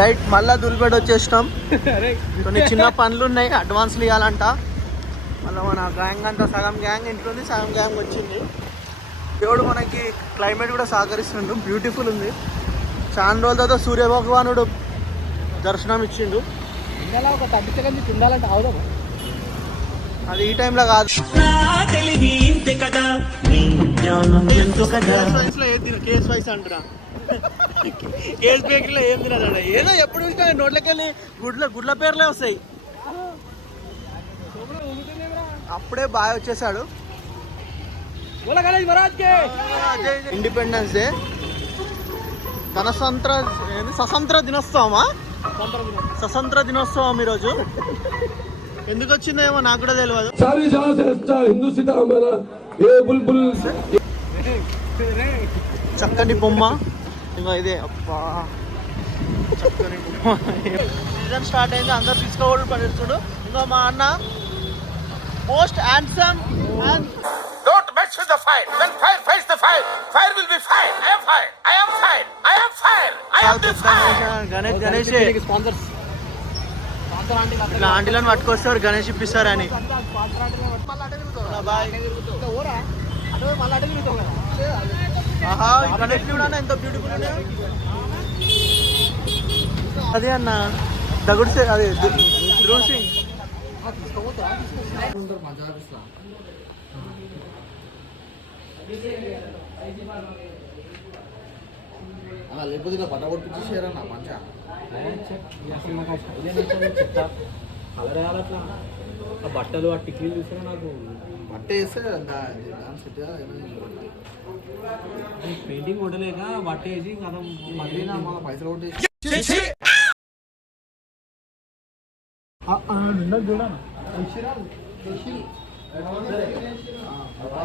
Right మళ్ళీ దుల్పేట వచ్చేసినాం. కొన్ని చిన్న పనులు ఉన్నాయి, అడ్వాన్స్లు ఇవ్వాలంట. మళ్ళీ మన గ్యాంగ్ అంతా సగం గ్యాంగ్ ఇంట్లో ఉంది, సగం గ్యాంగ్ వచ్చింది. దేవుడు మనకి క్లైమేట్ కూడా సహకరిస్తుండు, బ్యూటిఫుల్ ఉంది. చాలా రోజుల తర్వాత సూర్య భగవానుడు దర్శనం ఇచ్చిండు. ఒక 30 సెకండ్స్ ఉండాలంటే అవుదాం, అది ఈ టైంలో కాదు. కేఎస్ వైస్ అంటున్నా, కేఎస్ బేకరీలో ఏం తినదా, ఏదో ఎప్పుడు చూసినా నోట్లకి వెళ్ళి గుడ్ల పేర్లే వస్తాయి. అప్పుడే బాగా వచ్చేసాడు. ఇండిపెండెన్స్ డే, స్వతంత్ర దినోత్సవమా, స్వతంత్ర దినోత్సవం ఈరోజు. ఎందుకు వచ్చిందో ఏమో నాకు కూడా తెలియదు. చక్కని బొమ్మ ఇంకా ఇదే. అబ్బా చక్కని బొమ్మ. సీజన్ స్టార్ట్ అయింది, అందరు తీసుకోవడం పడుతుడు. ఇంకా మా అన్న most handsome and Don't mess with the fire. When fire fights the fire, fire will be fire. I am fire. I am fire. I am fire. I am the fire. Ganesh sponsors ఇట్లా ఆంటీలను పట్టుకొస్తారు, గణేష్ ఇప్పిస్తారని. గణేష్ చూడన్నా ఎంత beautiful ఉన్నాయో. అదే అన్న దగుడు అదే ధ్రువ్ సింగ్. అలా లేకపోతే ఇలా బట్ట కొట్టించేసారా నా పంచ చెప్తా కలర్ వేయాలట్లా. ఆ బట్టలు ఆ టిక్లీలు చూసినా నాకు బట్ట వేస్తే పెయింటింగ్ కొట్టలేక బట్ట వేసి కదా మళ్ళీ మన పైసలు కొట్టేసి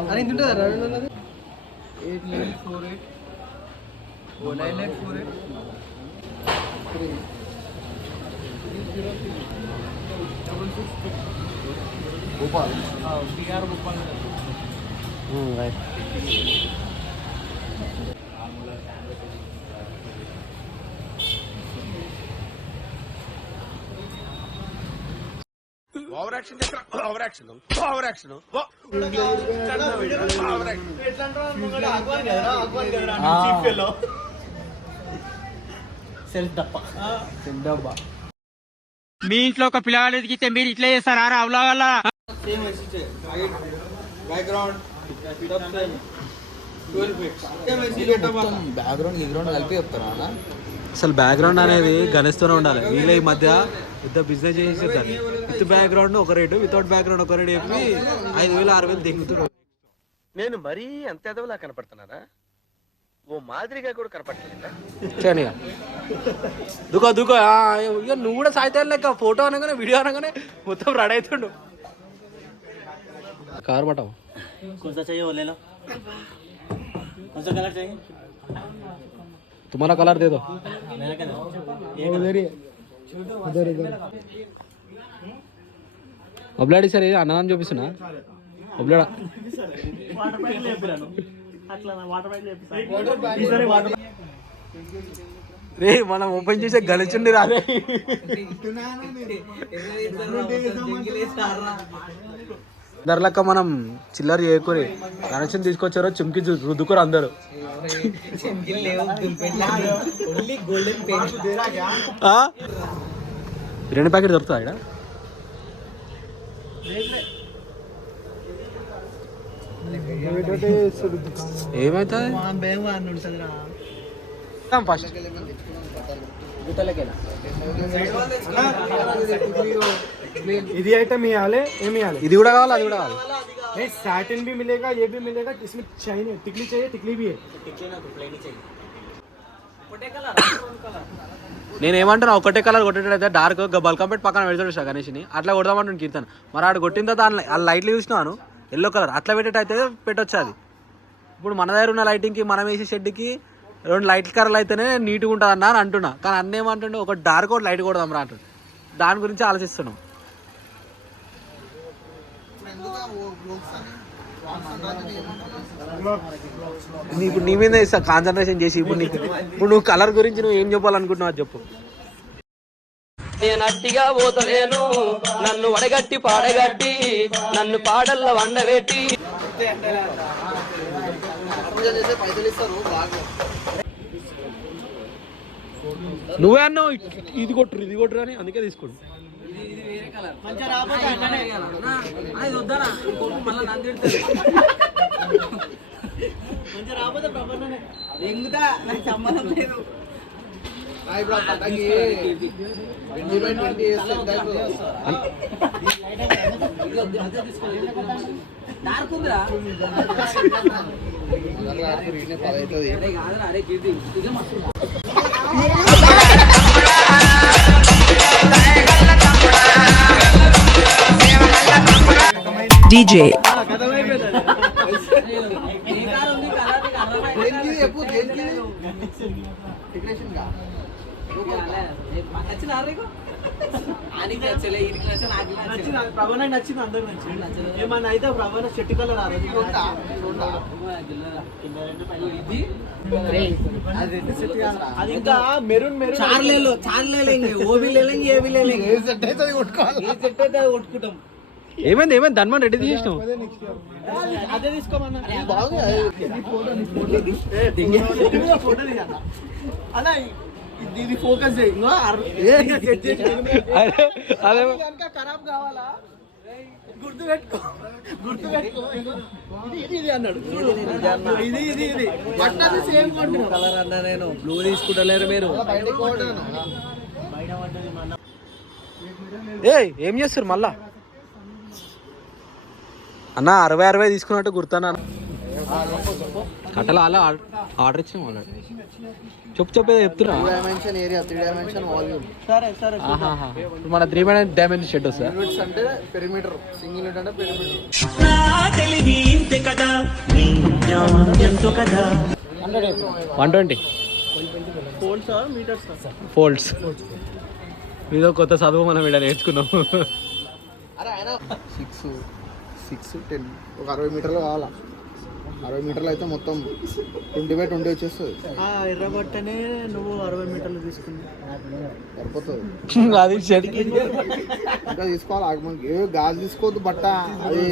అని ఇంత ఉంటుందా 8948 9948 Bhopal BR Bhopal. Right. Over action, over action, over action. మీ ఇంట్లో ఒక పిల్లగాడు ఎదిగితే మీరు ఇట్లా చేస్తారా అవలా వల్ల? బ్యాక్గ్రౌండ్ కలిపి చెప్తారా? అసలు బ్యాక్గ్రౌండ్ అనేది గణేష్తోనే ఉండాలి. వీళ్ళ ఈ మధ్య పెద్ద బిజినెస్ చేసేస్తారు. విత్ బ్యాక్గ్రౌండ్ ఒక రేటు, వితౌట్ బ్యాక్గ్రౌండ్ ఒక రేటు చెప్పి 5,000 6,000 దిగుతున్నారు. నేను మరీ అంత ఎదవలా కనపడుతున్నానా? ఓ మాదిరిగా కూడా కనపడలేదా? దుకో ఇక నువ్వు కూడా సాయితే లెక్క ఫోటో అనగానే వీడియో అనగానే మొత్తం రెడీ అవుతుండు. కార్ పట్టావు तुम्हारा कलर दे दो. ఒబ్లాడి సరే అన్నదానం చూపిస్తున్నా. ఒబ్లాడా రే మనం ఓపెన్ చేసే గణేశుడిని రాదే. అందరిలక్క మనం చిల్లర చేయకూరి గణేశుని తీసుకొచ్చారో చుమ్కి రుద్దుకోరు అందరు. బిర్యానీ ప్యాకెట్ దొరుకుతుందా ఇక్కడ? ఏమైతుంది ఫస్ట్ ఇది ఐటమ్ ఇవ్వాలి, ఏమి ఇవ్వాలి? ఇది కూడా కావాలి, అది కూడా కావాలి. सैटिन भी मिलेगा, ये भी मिलेगा. इसमें चाहिए टिकली चाहिए, टिकली भी है. నేను ఏమంటున్నా ఒకటే కలర్ కొట్టేటైతే డార్క్ బల్కంపేట్ పక్కన పెడతాడు గణేష్ని, అట్లా కొడదామంటుంది కీర్తన్. మరి ఆడు కొట్టిన తర్వాత ఆ లైట్లు చూసినాను ఎల్లో కలర్, అట్లా పెట్టేటైతే పెట్టొచ్చు అది. ఇప్పుడు మన దగ్గర ఉన్న లైటింగ్కి మనం వేసే షెడ్కి 2 లైట్ కలర్లు అయితేనే నీట్గా ఉంటుంది అన్న అని అంటున్నా. కానీ అన్న ఏమంటుండే ఒక డార్క్ ఒకటి లైట్ కొడదాం రా అంటుండు. దాని గురించి ఆలోచిస్తున్నాం. ఇప్పుడు నీ మీద కాన్సన్ట్రేషన్ చేసి ఇప్పుడు నువ్వు కలర్ గురించి నువ్వు ఏం చెప్పాలనుకుంటున్నావు అది చెప్పు. నేను అట్టిగా పోతలేను నన్ను వడగట్టి పాడగట్టి నన్ను పాడల్ల వండబెట్టి నువ్వే అన్నావు ఇది కొట్టురు అని అందుకే తీసుకోండి. DJ ప్రభానికి నచ్చింది, అందరికి నచ్చింది. ఏమన్నా అయితే ప్రభాన చెట్టు కలర్ అది ఇంకా మెరూన్ చార్లేలో ఓ भी ले लेंगे ये भी ले लेंगे సెట్ అయితే కొట్టుకోవాలి. ये सेट అయితే అది కొట్టుకుంటాం. ఏమైంది ధన్మన్ రెడీ తీసినావు? అదే తీసుకోమన్నా ఫోటో తీయాలా అలా ఇది ఫోకస్ అదే ఖరాబ్ కావాలా గుర్తు పెట్టుకో ఇది అన్నాడు. ఇది పట్టాది సేమ్ కొంటున్నాను కలర్ అన్నా నేను బ్లూ తీసుకుంటలేరు మీరు. ఏం చేస్తారు మళ్ళా అన్న 60 తీసుకున్నట్టు గుర్తున్నా అట్లా అలా ఆర్డర్ ఇచ్చాము ఆల్రెడీ. చెప్పేది చెప్తున్నా. Area 3 dimension volume. సరే మన 3 డైమెన్షన్ షెడ్ వస్తా అంటే పెరిమీటర్ సింగిల్ యూనిట్ అంటే పెరిమీటర్ 120 ఫోల్డ్స్. ఇదో కొత్త చదువు మనం ఇక్కడ నేర్చుకున్నాం. అరే ఆయన 6 10 ఒక 60 మీటర్లు కావాలా. 60 మీటర్లు అయితే మొత్తం 20/20 వచ్చేస్తుంది. ఎర్రగొట్టనే నువ్వు 60 మీటర్లు తీసుకుని సరిపోతుంది. అది షెడ్ ఇంకా తీసుకోవాలి. మనకి ఏ గాజు తీసుకోవద్దు, బట్ట అది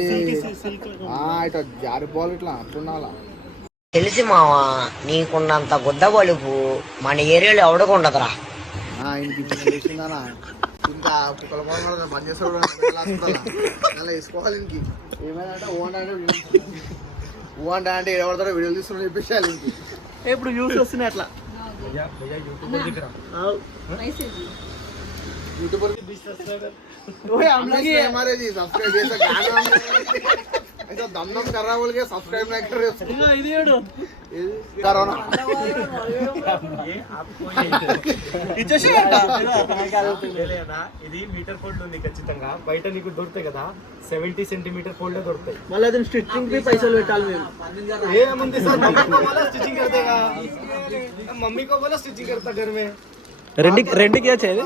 ఇట్లా జారిపోవాలి, ఇట్లా అట్లుండాలా. తెలిసి మావా నీకున్నంత గుద్ద బలుపు మన ఏరియాలో ఎవడకుండదురా. ఆయనకి చేసిందా ఇంకా కుక్కల బంద్ చేస్తాడు వేసుకోవాలి. ఇంకి ఏమైనా ఓన్ అంటే ఎవరితో వీడియోలు తీసుకుని చెప్పేసాలి. ఇంకి ఇప్పుడు యూస్ వస్తున్నాయి అట్లా यूट्यूबर के 20 सब्सक्राइबर ओए हम लोग हमारे जी सब्सक्राइब ऐसा गाना ऐसा दम दम कर रहा बोल के सब्सक्राइब नहीं कर रहे हो ఇది ఏడు కరోనా ये आपको ఇచ్చేసి లేదా ఇది మీటర్ ఫోల్డ్ ఉంది ఖచ్చితంగా బయట నీకు దొరుకుతాయి కదా 70 సెంటీమీటర్ ఫోల్డ్ దొరుకుతాయి మళ్ళీ దీని స్టిచ్చింగ్ కి పైసలు పెట్టాలి మేము ఏముంది సార్ మమ్మీ को बोला स्टिचिंग कर देगा मम्मी को बोला स्टिचिंग करता घर में रेंट क्या चाहिए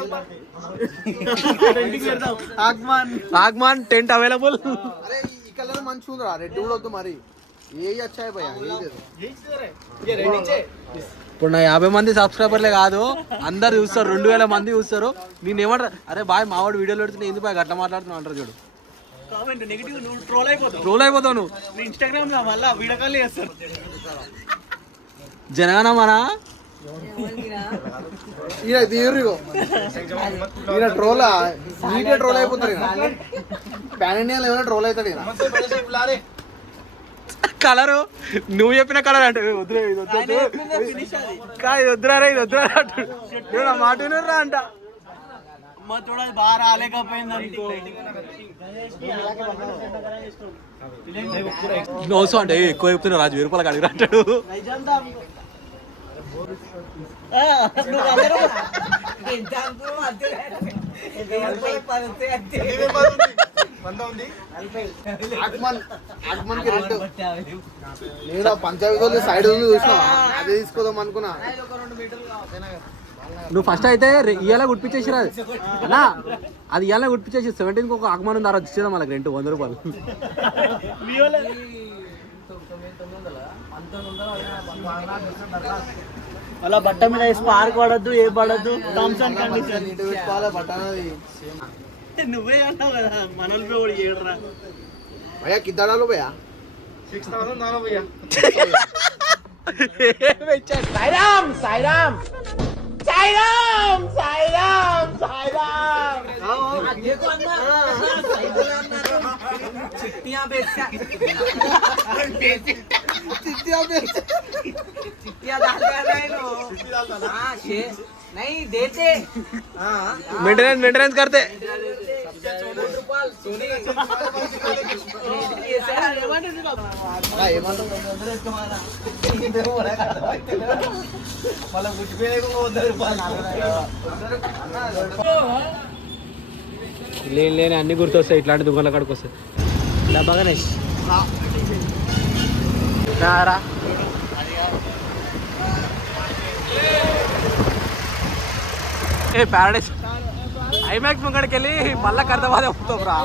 आगमान टेंट अवेलेबल अरे ఈ కలర్ మంచి ఉందిరా రెడ్ కూడా వద్దు మరి ఏ అచ్చా భయ్యా ఏ దే ఇప్పుడు నా 50 మంది సబ్స్క్రైబర్లే కాదు అందరు చూస్తారు 2000 మంది చూస్తారు నేను ఏమంటారు అరే బాయ్ మావాడు వీడియోలు పెడుతున్నా ఎందుకు బాయ్ గట్ల మాట్లాడుతున్నావు అంటారు చూడు కామెంట్ నెగటివ్ నువ్వు ట్రోల్ అయిపోతావు నువ్వు ఇన్స్టాగ్రామ్ లో మళ్ళీ వీడియో కాల్ చేస్తారు జనగణ మన ఈయన తీరుగో ఈయన ట్రోల్ నీకే ట్రోల్ అయిపోతారు ప్యాన్ ఇండియాలో ఏమైనా ట్రోల్ అవుతాడు ఈయన కలరు నువ్వు చెప్పిన కలర్ అంటే వద్దురా ఇది వద్దు ఇది వద్దురా ఇది వద్దురా అంటాడు మాట వినరా అంట చూడాలి బాగా రాలేకపోయింది అనుకో నోసు అంటే ఎక్కువ చెప్తున్నా రాజు 1000 రూపాయలు అడిగి అంటాడు నేను పంచాయతీ సైడ్ చూసినా అదే తీసుకోదాం అనుకున్నా నువ్వు ఫస్ట్ అయితే ఇవాళ గుర్తించేసిరా అన్నా అది ఇవాళ గుర్తించేసి 17 ఒక ఆగమనం ఉంది తర్వాత ఇచ్చేదాం వాళ్ళకి రెంట్ 100 రూపాయలు అలా బట్ట మీద స్పార్క్ పడద్దు ఏ పడద్దు టర్మ్స్ అండ్ కండిషన్ నువ్వే అంటావు కదా మనల్ని కూడా చేయడరా भैया कितना डालो भैया 6,000 डालो भैया साईराम साईराम साईराम साईराम साईराम चिट्टियां बेचता चिट्टियां डालता है नो हाँ शे नहीं देते मेंटेनेंस करते లేని అన్ని గుర్తొస్తాయి ఇట్లాంటి దుకాణాల కాడికి వస్తాయి డబ్బా గణేష్ రా ఏ ప్యారడైస్ ఐమాక్స్ ముంగడికి వెళ్ళి మళ్ళా కర్దవాదే అమ్ముతాం రా